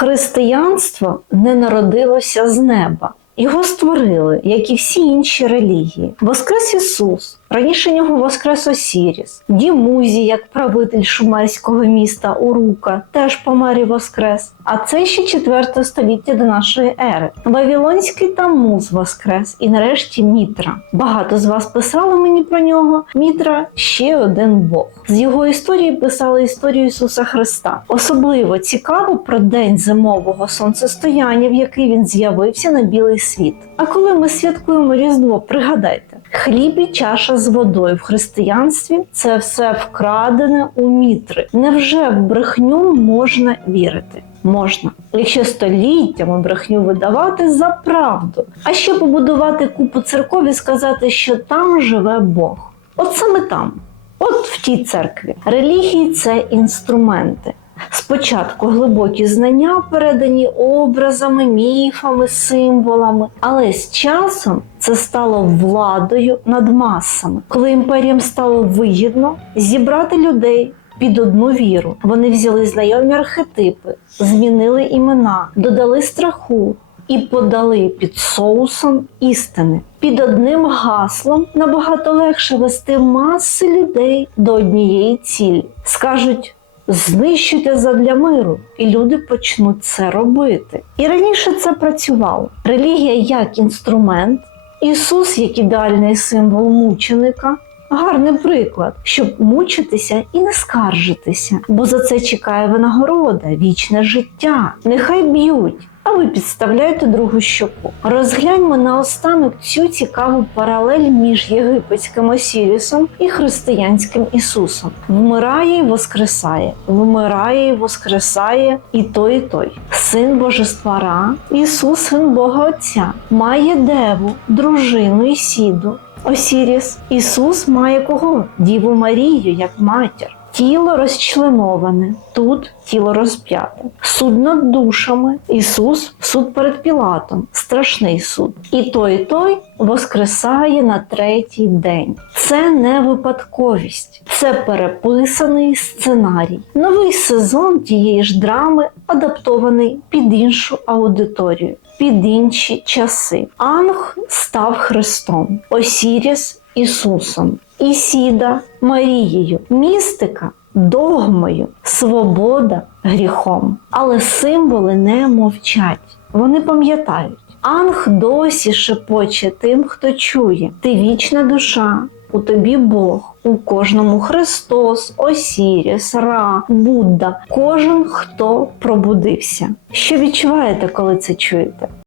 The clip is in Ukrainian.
Християнство не народилося з неба. Його створили, як і всі інші релігії. Воскрес Ісус, раніше нього воскрес Осіріс, Дімузі, як правитель шумерського міста Урука, теж помер і воскрес. А це ще 4 століття до нашої ери. Вавилонський Таммуз воскрес і нарешті Мітра. Багато з вас писали мені про нього. Мітра ще один Бог. З його історії писали історію Ісуса Христа. Особливо цікаво про день зимового сонцестояння, в який він з'явився на білий світ. А коли ми святкуємо Різдво, пригадайте, хліб і чаша з водою в християнстві це все вкрадене у мітри. Невже в брехню можна вірити? Можна, якщо століттями брехню видавати за правду. А ще побудувати купу церков і сказати, що там живе Бог. От саме там. От в тій церкві. Релігії це інструменти. Спочатку глибокі знання передані образами, міфами, символами, але з часом це стало владою над масами. Коли імперіям стало вигідно зібрати людей під одну віру, вони взяли знайомі архетипи, змінили імена, додали страху. І подали під соусом істини. Під одним гаслом набагато легше вести маси людей до однієї цілі. Скажуть, знищуйте задля миру, і люди почнуть це робити. І раніше це працювало. Релігія як інструмент, Ісус як ідеальний символ мученика. Гарний приклад, щоб мучитися і не скаржитися, бо за це чекає винагорода, вічне життя. Нехай б'ють, а ви підставляєте другу щоку. Розгляньмо наостанок цю цікаву паралель між єгипетським Осірісом і християнським Ісусом. Вмирає і воскресає, вмирає і воскресає і той, і той. Син Божества Ра, Ісус, син Бога Отця, має деву, дружину і сіду. Осіріс. Ісус має кого? Діву Марію як матір. Тіло розчленоване, тут тіло розп'яте. Суд над душами. Ісус суд перед Пілатом, страшний суд. І той, і той воскресає на третій день. Це не випадковість, це переписаний сценарій. Новий сезон тієї ж драми адаптований під іншу аудиторію, під інші часи. Анг став Христом, Осіріс Ісусом, Ісіда Марією, містика догмою, свобода гріхом. Але символи не мовчать, вони пам'ятають. Анг досі шепоче тим, хто чує. Ти вічна душа, у тобі Бог, у кожному Христос, Осіріс, Ра, Будда, кожен, хто пробудився. Що відчуваєте, коли це чуєте?